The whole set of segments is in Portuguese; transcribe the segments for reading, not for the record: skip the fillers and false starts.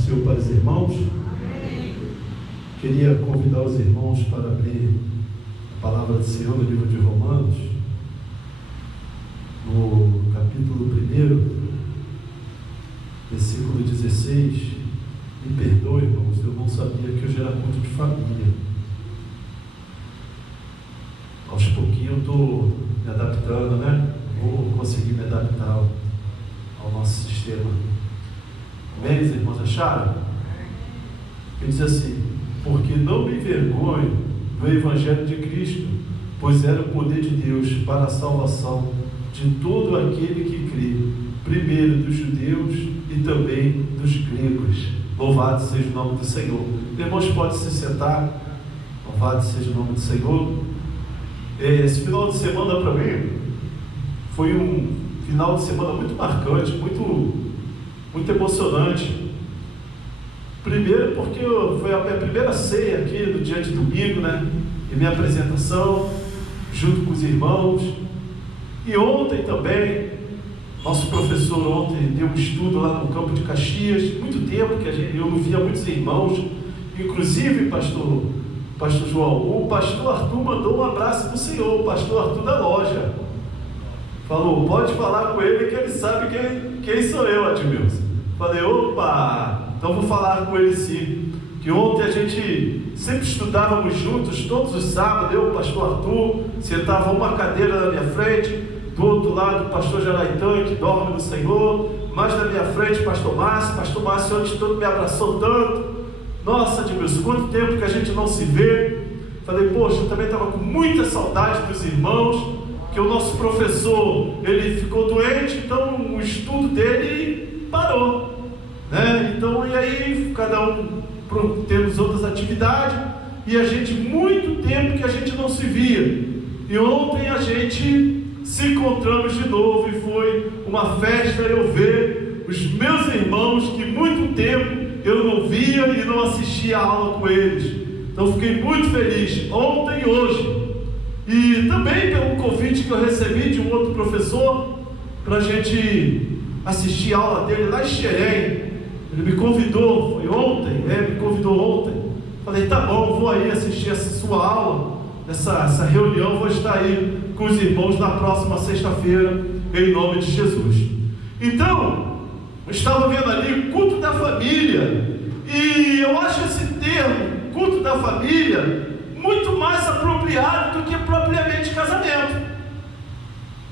do Senhor para os irmãos. Queria convidar os irmãos para abrir a palavra do Senhor no livro de Romanos, no capítulo 1, versículo 16. Me perdoe, irmãos, eu não sabia que hoje era culto de família. Aos pouquinhos eu estou me adaptando, né? Vou conseguir me adaptar ao nosso sistema. Amém, irmãos? Acharam? Ele diz assim: porque não me envergonho do Evangelho de Cristo, pois era o poder de Deus para a salvação de todo aquele que crê, primeiro dos judeus e também dos gregos. Louvado seja o nome do Senhor. Irmãos, pode se sentar. Louvado seja o nome do Senhor. Esse final de semana para mim foi um final de semana muito marcante, muito emocionante. Primeiro porque foi a minha primeira ceia aqui no dia de domingo, né? E minha apresentação junto com os irmãos. E ontem também, nosso professor ontem deu um estudo lá no campo de Caxias. Muito tempo que eu não via muitos irmãos, inclusive pastor João, o pastor Arthur mandou um abraço para o senhor, o pastor Arthur da loja. Falou: pode falar com ele que ele sabe quem sou eu, Admilson. Falei: opa, então vou falar com ele sim. Que ontem a gente sempre estudávamos juntos, todos os sábados, eu, o pastor Arthur, sentava uma cadeira na minha frente, do outro lado o pastor Jaraitã, que dorme no Senhor, mais na minha frente pastor Márcio antes todo me abraçou tanto. Nossa, Admilson, quanto tempo que a gente não se vê. Falei: poxa, eu também estava com muita saudade dos irmãos, que o nosso professor, ele ficou doente, então o estudo dele parou, né? Então, e aí, cada um temos outras atividades, e a gente, muito tempo que a gente não se via, e ontem a gente se encontramos de novo, e foi uma festa eu ver os meus irmãos, que muito tempo eu não via e não assistia a aula com eles. Então fiquei muito feliz, ontem e hoje. E também pelo convite que eu recebi de um outro professor, para a gente assistir a aula dele lá em Xerém. Ele me convidou, foi ontem, me convidou ontem. Falei: tá bom, vou aí assistir essa sua aula, essa reunião, vou estar aí com os irmãos na próxima sexta-feira, em nome de Jesus. Então, eu estava vendo ali culto da família, e eu acho esse termo, culto da família, muito mais apropriado do que propriamente casamento.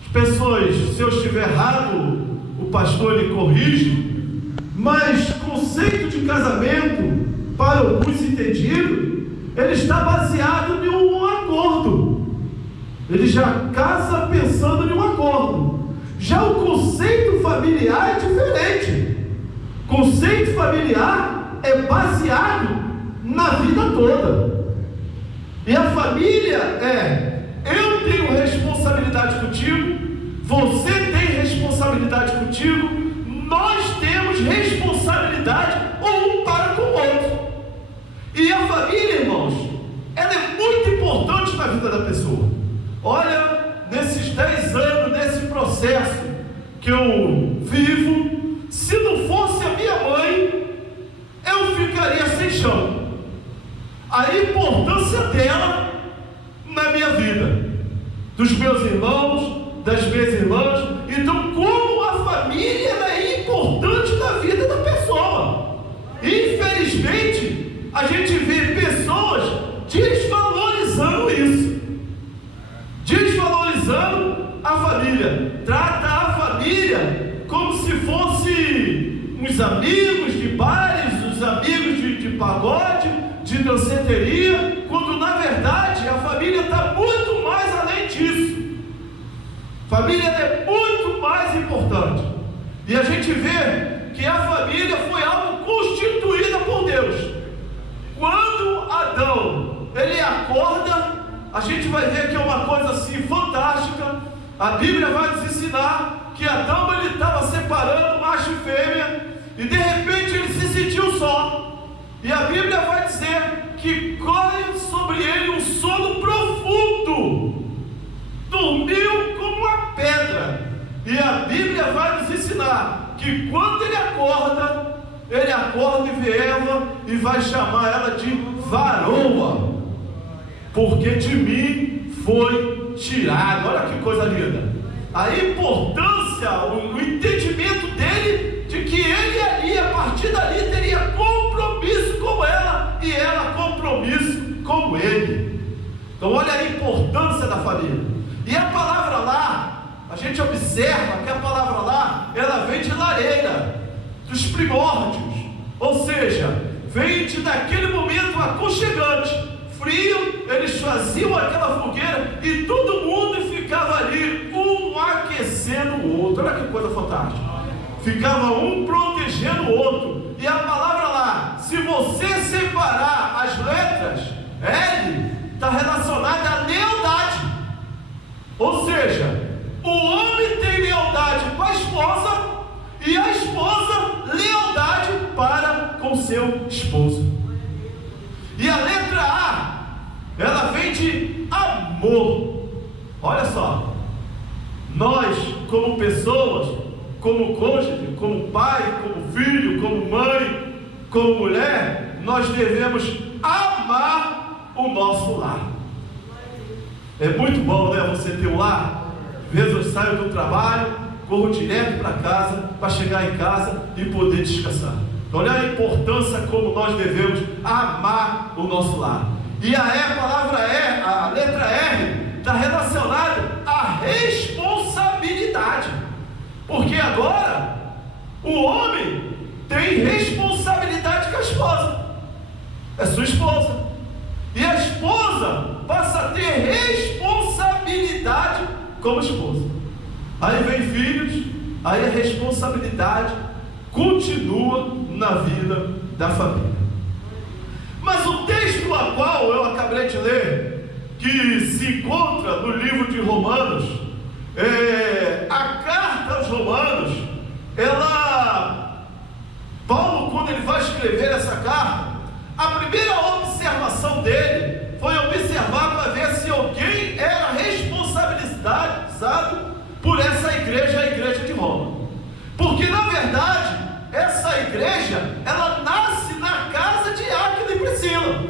As pessoas, se eu estiver errado, o pastor lhe corrige, mas conceito de casamento, para alguns entendidos, ele está baseado em um acordo. Ele já casa pensando em um acordo. Já o conceito familiar é diferente. Conceito familiar é baseado na vida toda. E a família eu tenho responsabilidade contigo, você tem responsabilidade contigo, nós temos responsabilidade um para com o outro. E a família, irmãos, ela é muito importante na vida da pessoa. Olha, nesses 10 anos, nesse processo que eu vivo, se não fosse a minha mãe, eu ficaria sem chão. A importância dela na minha vida, dos meus irmãos, das minhas irmãs. Então, como a família é importante na vida da pessoa. Infelizmente, a gente vê pessoas desvalorizando isso, desvalorizando a família. Trata a família como se fosse uns amigos de bares, uns amigos de pagode, de danceteria, quando na verdade a família está muito mais além disso. Família é muito mais importante. E a gente vê que a família foi algo constituída por Deus. Quando Adão ele acorda, a gente vai ver que é uma coisa assim fantástica. A Bíblia vai nos ensinar que Adão ele estava separando macho e fêmea, e de repente ele se sentiu só. E a Bíblia vai dizer que corre sobre ele um sono profundo, dormiu como uma pedra. E a Bíblia vai nos ensinar que quando ele acorda, ele acorda e vê Eva e vai chamar ela de varoa, porque de mim foi tirado. Olha que coisa linda, a importância, o entendimento dele de que ele ali, a partir dali, teria compromisso com ela e ela compromisso com ele. Então olha a importância da família. E a palavra lá, a gente observa que a palavra lá, ela vem de lareira, dos primórdios, ou seja, vem de naquele momento aconchegante, frio, eles faziam aquela fogueira e todo mundo ficava ali, um aquecendo o outro. Olha que coisa fantástica, ficava um protegendo o outro. E a palavra lá, se você separar as letras, L está relacionada à lealdade, ou seja, o homem tem lealdade com a esposa e a esposa lealdade para com seu esposo. E a letra A, ela vem de amor. Olha só, nós como pessoas, como cônjuge, como pai, como filho, como mãe, como mulher, nós devemos amar o nosso lar. É muito bom, né, você ter um lar. Às vezes eu saio do trabalho, corro direto para casa, para chegar em casa e poder descansar. Então olha a importância como nós devemos amar o nosso lar. E a palavra E, a letra R, está relacionada à responsabilidade, porque agora o homem tem responsabilidade com a esposa, é sua esposa, e a esposa passa a ter responsabilidade como esposa. Aí vem filhos, aí a responsabilidade continua na vida da família. Mas o texto a qual eu acabei de ler, que se encontra no livro de Romanos, a carta aos Romanos, Paulo, quando ele vai escrever essa carta, a primeira observação dele foi observar para ver se alguém era responsabilizado por essa igreja, a igreja de Roma. Porque na verdade, essa igreja, ela nasce na casa de Áquila e Priscila.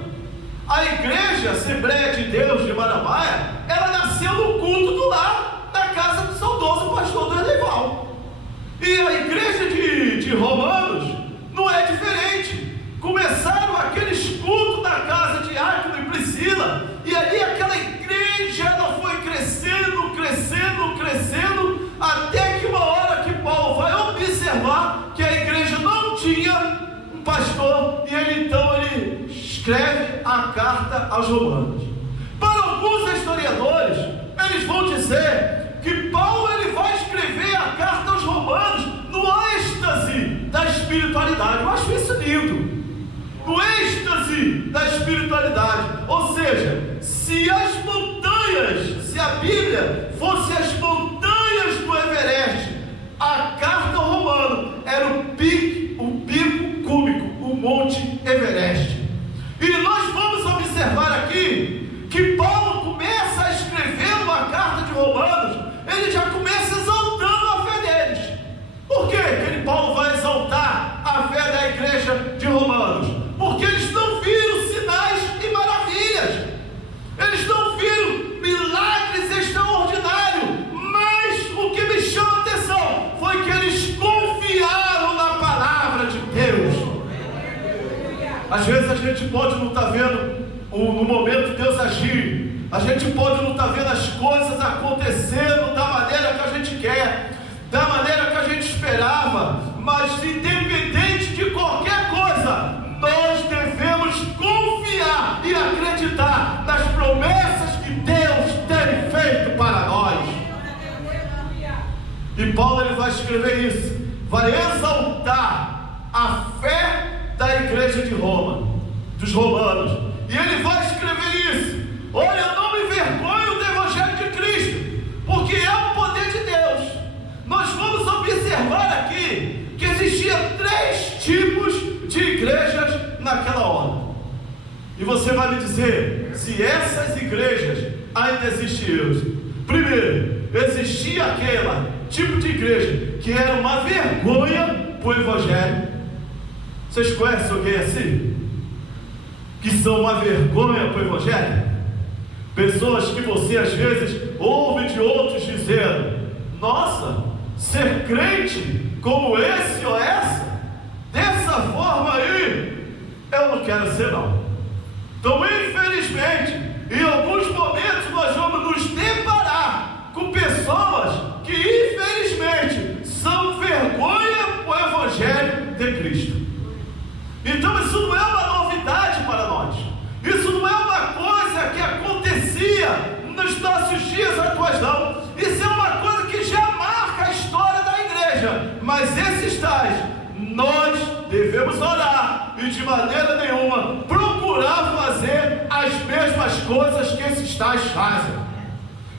A igreja Assembleia de Deus de Maramaia, ela nasceu no culto do lar, na casa do saudoso pastor do Erleval. E a igreja de Romanos não é diferente. Começaram aqueles cultos da casa de Áquila e Priscila, e ali aquela igreja, ela foi crescendo, crescendo, crescendo, até que uma hora que Paulo vai observar que a igreja não tinha um pastor, e ele escreve a carta aos Romanos. Para alguns historiadores, eles vão dizer que Paulo ele vai escrever a carta aos Romanos no êxtase da espiritualidade. Eu acho isso lindo. No êxtase da espiritualidade, ou seja, se as montanhas, se a Bíblia fosse as montanhas do Everest, a carta ao Romano era o pico cúbico, o Monte Everest. E nós vamos observar aqui que Paulo começa a escrever uma carta de Romanos, ele já começa exaltando a fé deles. Por que Paulo vai exaltar a fé da igreja de Romanos? Porque eles não viram sinais e maravilhas, eles não viram milagres extraordinários, mas o que me chama a atenção foi que eles confiaram na palavra de Deus. Às vezes a gente pode não estar vendo no momento Deus agir, a gente pode não estar vendo as coisas acontecendo da maneira que a gente quer, da maneira que a gente esperava, mas independente de qualquer coisa, nós devemos confiar e acreditar nas promessas que Deus tem feito para nós. E Paulo ele vai escrever isso, vai exaltar a fé da igreja de Roma, dos romanos, e ele vai escrever isso. Olha, eu não me envergonho do evangelho de Cristo, porque é o poder de Deus. Nós vamos observar aqui que existia 3 tipos de igrejas naquela hora. E você vai me dizer se essas igrejas ainda existiam. Primeiro, existia aquele tipo de igreja que era uma vergonha para o evangelho. Vocês conhecem alguém assim? Que são uma vergonha para o Evangelho? Pessoas que você às vezes ouve de outros dizendo: nossa, ser crente como esse ou essa, dessa forma aí, eu não quero ser não. Então, infelizmente, em alguns momentos nós vamos nos deparar com pessoas que infelizmente são vergonha para o Evangelho de Cristo. Então isso não é uma novidade para nós, isso não é uma coisa que acontecia nos nossos dias atuais não, isso é uma coisa que já marca a história da igreja. Mas esses tais, nós devemos orar e de maneira nenhuma procurar fazer as mesmas coisas que esses tais fazem,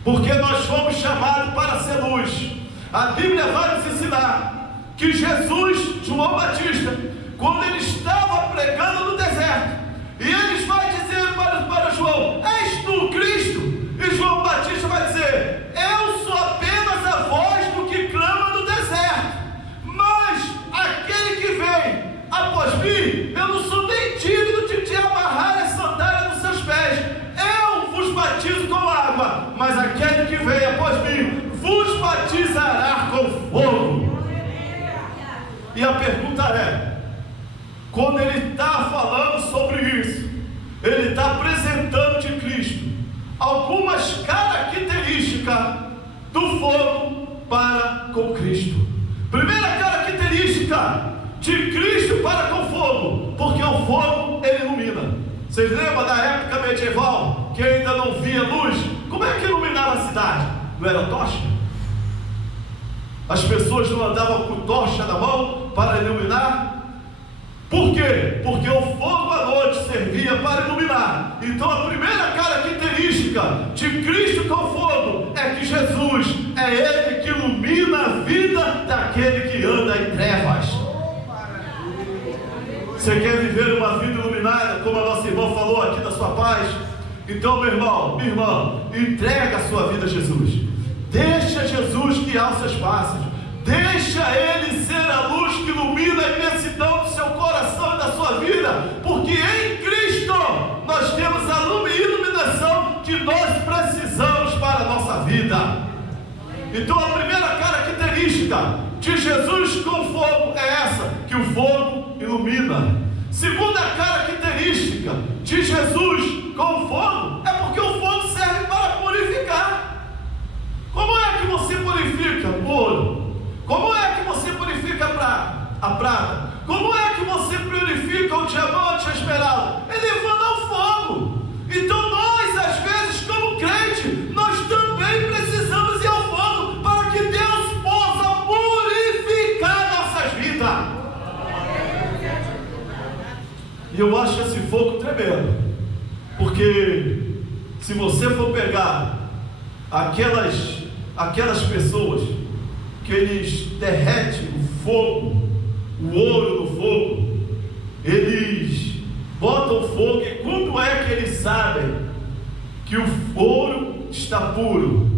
porque nós fomos chamados para ser luz. A Bíblia vai nos ensinar que Jesus, João Batista, quando ele estava pregando no deserto, e ele vai dizer para João: és tu Cristo? E João Batista vai dizer: eu sou apenas a voz do que clama no deserto, mas aquele que vem após mim, eu não sou nem digno de amarrar as sandálias dos seus pés. Eu vos batizo com água, mas aquele que vem após mim vos batizará com fogo. E a pergunta é: quando ele está falando sobre isso, ele está apresentando de Cristo algumas características do fogo para com Cristo. Primeira característica de Cristo para com fogo, porque o fogo ele ilumina. Vocês lembram da época medieval que ainda não via luz? Como é que iluminava a cidade? Não era tocha? As pessoas não andavam com tocha na mão para iluminar? Por quê? Porque o fogo à noite servia para iluminar. Então a primeira característica de Cristo com fogo é que Jesus é Ele que ilumina a vida daquele que anda em trevas. Você quer viver uma vida iluminada, como a nossa irmã falou aqui da sua paz? Então, meu irmão, minha irmã, entrega a sua vida a Jesus. Deixa Jesus guiar os seus passos. Deixa Ele ser a luz que ilumina a imensidão do seu coração e da sua vida, porque em Cristo nós temos a iluminação que nós precisamos para a nossa vida. Então a primeira característica de Jesus com fogo é essa, que o fogo ilumina. Segunda característica de Jesus com fogo é porque o fogo serve para purificar. Como é que você purifica o ouro? Como é que você purifica a prata? Como é que você purifica o diamante, a esmeralda? É levando ao fogo. Então nós, às vezes, como crente, nós também precisamos ir ao fogo para que Deus possa purificar nossas vidas. E eu acho esse fogo tremendo, porque se você for pegar aquelas pessoas que eles derretem o fogo, o ouro no fogo, eles botam fogo, e quando é que eles sabem que o ouro está puro?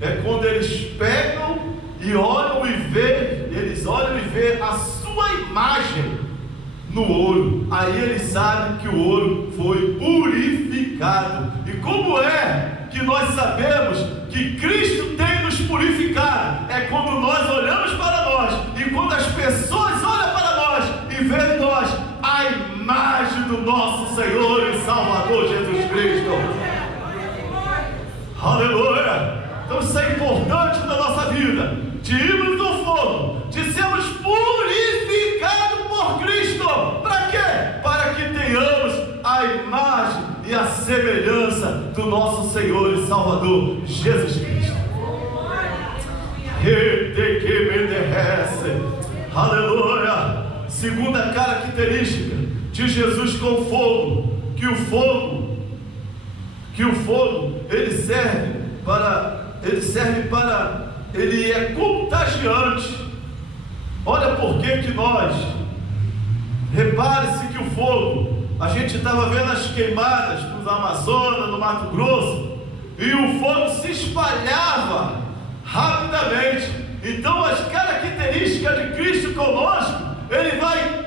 É quando eles pegam e olham e vê, eles olham e vê a sua imagem no ouro, aí eles sabem que o ouro foi purificado. E como é que nós sabemos que Cristo tem nos purificado? É quando nós olhamos para nós, e quando as pessoas olham para nós e veem em nós a imagem do nosso Senhor e Salvador Jesus Cristo. Aleluia! Então isso é importante na nossa vida, de irmos no fogo, de sermos purificados por Cristo. Para quê? Para que tenhamos a imagem e a semelhança do nosso Senhor e Salvador Jesus Cristo. Aleluia! Segunda característica de Jesus com fogo, que o fogo ele é contagiante. Olha por que nós, repare-se que o fogo, a gente estava vendo as queimadas no Amazonas, no Mato Grosso, e o fogo se espalhava rapidamente. Então as características de Cristo conosco, ele vai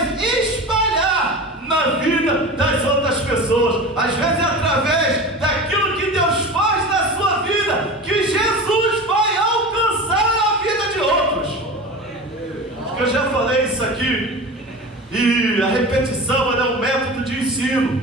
mas espalhar na vida das outras pessoas. Às vezes é através daquilo que Deus faz na sua vida que Jesus vai alcançar a vida de outros. Acho que eu já falei isso aqui. E a repetição é um método de ensino.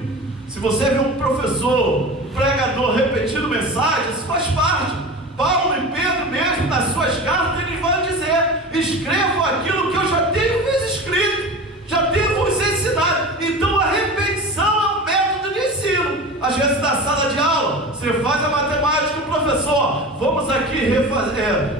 Se você vê um professor, um pregador repetindo mensagens, isso faz parte. Paulo e Pedro mesmo, nas suas cartas, eles vão dizer: escrevam aquilo que eu já tenho vos escrito, já tenho vos ensinado. Então a repetição é um método de ensino. Às vezes na sala de aula, você faz a matemática, o professor, vamos aqui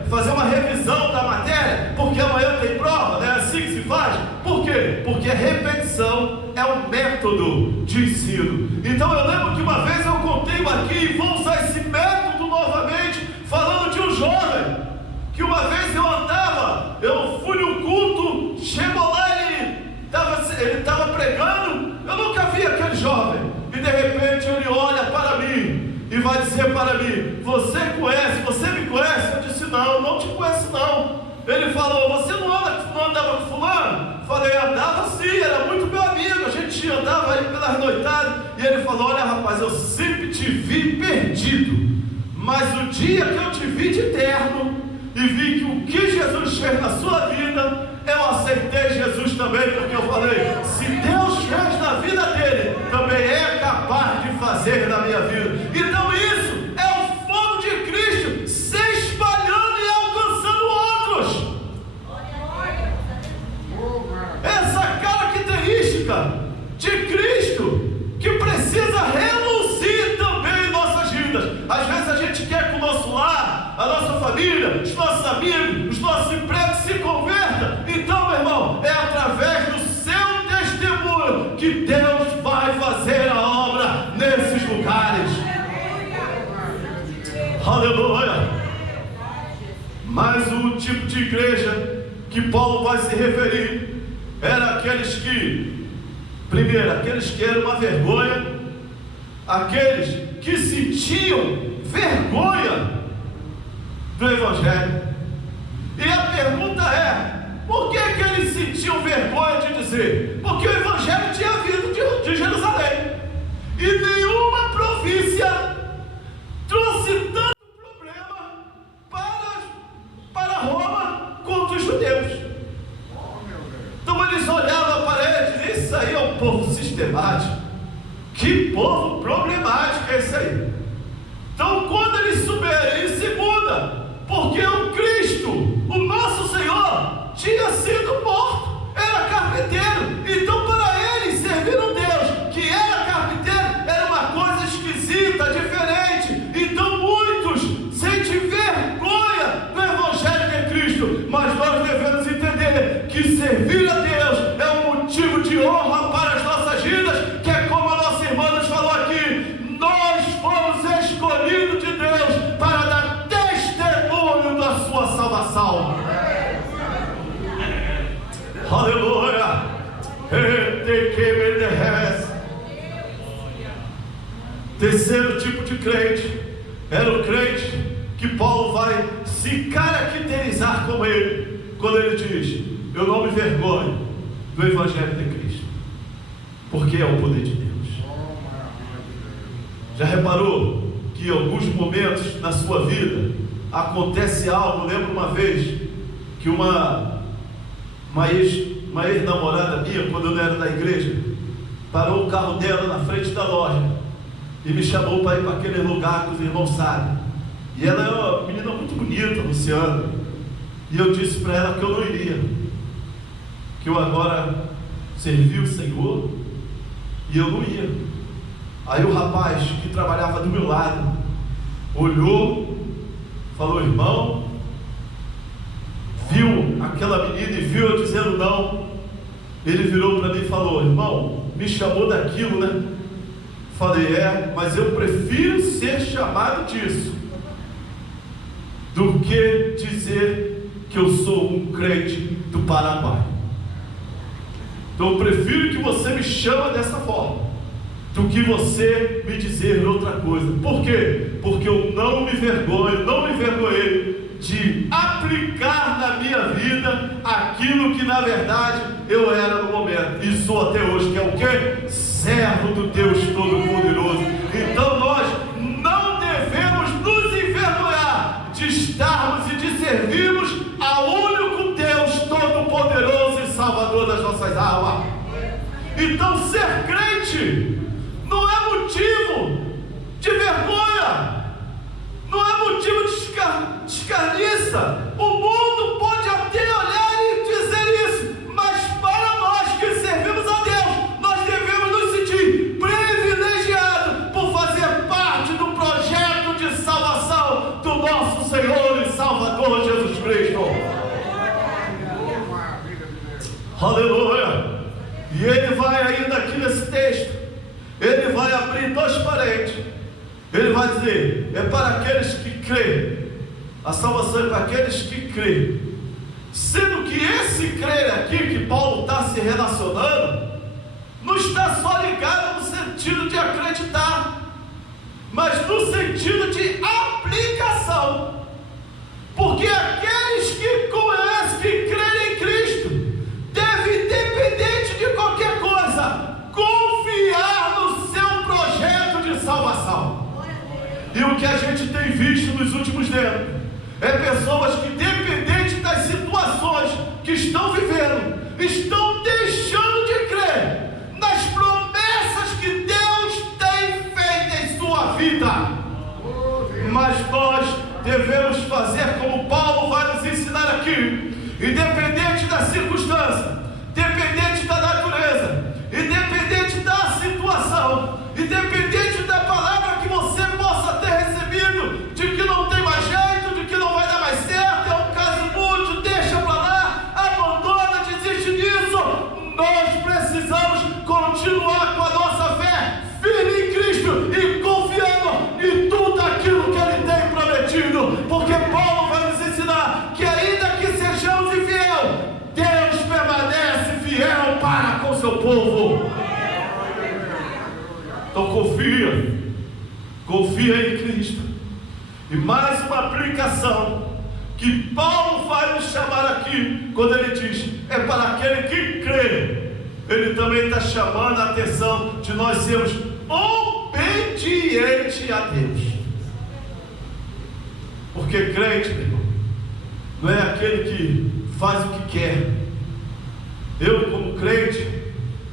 fazer uma revisão da matéria, porque amanhã tem prova, não é assim que se faz? Por quê? Porque a repetição é um método de ensino. Então eu lembro que uma vez eu contei aqui, e vou usar esse método novamente, falando de um jovem, que uma vez eu fui no culto, chegou lá, ele estava pregando, eu nunca vi aquele jovem, e de repente ele olha para mim, e vai dizer para mim: você me conhece? Eu disse: não te conheço não. Ele falou: você não andava com fulano? Falei: andava sim, era muito meu amigo, a gente andava aí pelas noitadas. E ele falou: olha rapaz, eu sempre te vi perdido, mas o dia que eu te vi de terno e vi que o que Jesus fez na sua vida, eu aceitei Jesus também, porque eu falei: se Deus fez na vida dele, também é capaz de fazer na minha vida. Então isso é o fogo de Cristo se espalhando e alcançando outros. Essa característica de Cristo que precisa reluzir também em nossas vidas. Às vezes a gente quer que o nosso lar, a nossa família, os nossos amigos, os nossos empregos se convertam. Então, meu irmão, é através do seu testemunho que Deus vai fazer a obra nesses lugares. Aleluia! Mas o tipo de igreja que Paulo vai se referir era aqueles que, primeiro, aqueles que eram uma vergonha, aqueles que sentiam vergonha do Evangelho. E a pergunta é: por que eles sentiam vergonha de dizer? Porque o Evangelho tinha vindo de Jerusalém, e nenhuma província trouxe tanto problema para Roma contra os judeus. Então eles olhavam para ele e diziam: isso aí é um povo sistemático, que povo problemático é esse aí. Então quando eles souberem, e segunda, porque o Cristo, o nosso Senhor, tinha sido morto, era carpinteiro. Então para eles servir um Deus que era carpinteiro era uma coisa esquisita, diferente. Então muitos sentem vergonha do Evangelho de Cristo. Mas nós devemos entender que servir a Deus é um motivo de honra para as nossas vidas, que é como a nossa irmã nos falou aqui: nós fomos escolhidos de Deus para dar testemunho da sua salvação. Aleluia! Terceiro tipo de crente era o crente que Paulo vai se caracterizar como ele, quando ele diz: eu não me envergonho do Evangelho de Cristo, porque é o poder de Deus. Já reparou que em alguns momentos na sua vida acontece algo? Lembro uma vez que uma ex-namorada minha, quando eu não era da igreja, parou o carro dela na frente da loja e me chamou para ir para aquele lugar que os irmãos sabem. E ela é uma menina muito bonita, Luciana, e eu disse para ela que eu não iria, que eu agora servi o Senhor e eu não ia. Aí o rapaz que trabalhava do meu lado olhou, falou: irmão, viu aquela menina e viu eu dizendo não. Ele virou para mim e falou: irmão, me chamou daquilo, né? Falei: é, mas eu prefiro ser chamado disso do que dizer que eu sou um crente do Paraguai. Então eu prefiro que você me chame dessa forma do que você me dizer outra coisa. Por quê? Porque eu não me envergonhei de aplicar na minha vida aquilo que na verdade eu era no momento, e sou até hoje, que é o quê? Servo do Deus Todo-Poderoso. Então nós não devemos nos envergonhar de estarmos e de servirmos ao único Deus Todo-Poderoso e Salvador das nossas almas. Então ser crente não é motivo de vergonha, não é motivo de escarniça. O mundo pode até olhar e dizer isso, mas para nós que servimos a Deus, nós devemos nos sentir privilegiados por fazer parte do projeto de salvação do nosso Senhor e Salvador Jesus Cristo. Aleluia! E ele vai ainda aqui nesse texto, ele vai abrir 2 parênteses. Ele vai dizer, é para aqueles que creem. A salvação é para aqueles que creem. Sendo que esse crer aqui que Paulo está se relacionando, não está só ligado no sentido de acreditar, mas no sentido de aplicação. Porque aqueles que conhecem, que creem em Cristo, devem, independente de qualquer coisa, confiar no seu projeto de salvação. E o que a gente tem visto nos últimos tempos é pessoas que, independente das situações que estão vivendo, estão deixando de crer nas promessas que Deus tem feito em sua vida. Mas nós devemos fazer como Paulo vai nos ensinar aqui, independente da circunstância, independente da natureza, independente da situação, independente da palavra que você possa ter recebido, de que não tem mais jeito, de que não vai dar mais certo, é um caso inútil, deixa para lá, abandona, desiste disso. Nós precisamos continuar com a nossa fé firme em Cristo e confiando em tudo aquilo que Ele tem prometido, porque Paulo vai nos ensinar que ainda que sejamos infiel, Deus permanece fiel para com seu povo. Então confia em Cristo. E mais uma aplicação que Paulo vai nos chamar aqui, quando ele diz, é para aquele que crê. Ele também está chamando a atenção de nós sermos obedientes a Deus. Porque crente, meu irmão, não é aquele que faz o que quer. Eu, como crente,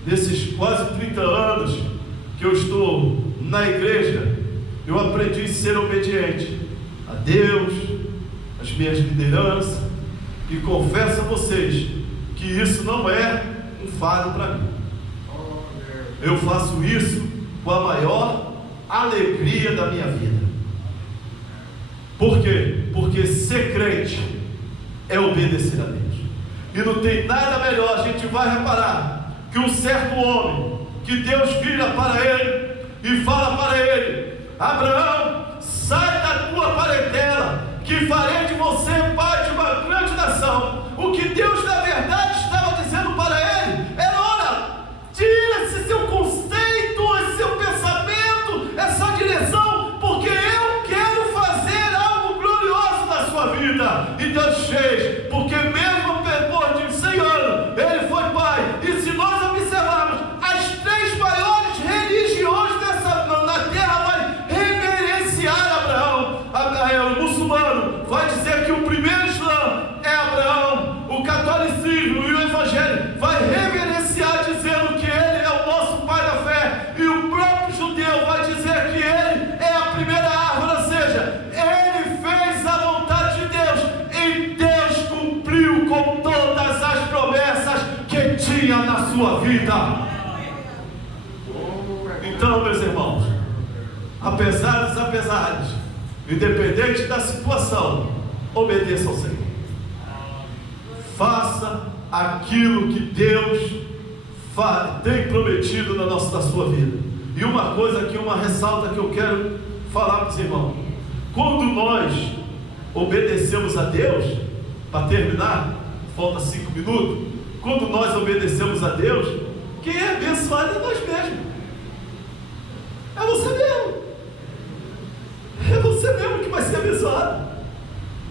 nesses quase 30 anos que eu estou na igreja, eu aprendi a ser obediente a Deus, às minhas lideranças, e confesso a vocês que isso não é um fardo para mim. Eu faço isso com a maior alegria da minha vida. Por quê? Porque ser crente é obedecer a Deus. E não tem nada melhor, a gente vai reparar, que um certo homem, que Deus vira para ele e fala para ele: Abraão, sai da tua parentela, que farei de você pai de uma grande nação. O que Deus na verdade estava dizendo para ele era: olha, tira esse seu conceito, esse seu pensamento, essa direção, porque eu quero fazer algo glorioso na sua vida. E Deus fez, porque mesmo depois de 100 anos, ele foi pai. E se nós observarmos, as 3 maiores religiões na terra vai reverenciar Abraão. O muçulmano vai dizer que o primeiro Islã é Abraão, o catolicismo e o evangelho vai reverenciar dizendo que ele é o nosso pai da fé, e o próprio judeu vai dizer que ele é a primeira árvore, ou seja, ele fez a vontade de Deus, e Deus cumpriu com todas as promessas que tinha na sua vida. Então, meus irmãos, apesar dos apesares, independente da situação, obedeça ao Senhor. Faça aquilo que Deus tem prometido na sua vida. E uma coisa aqui, uma ressalta que eu quero falar para os irmãos: quando nós obedecemos a Deus, para terminar, falta 5 minutos, quando nós obedecemos a Deus, quem é abençoado é nós mesmos. É você mesmo. É você mesmo que vai ser abençoado.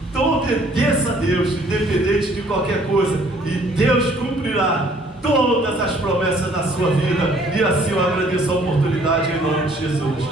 Então obedeça a Deus, independente de qualquer coisa, e Deus cumprirá todas as promessas na sua vida. E assim eu agradeço a oportunidade em nome de Jesus.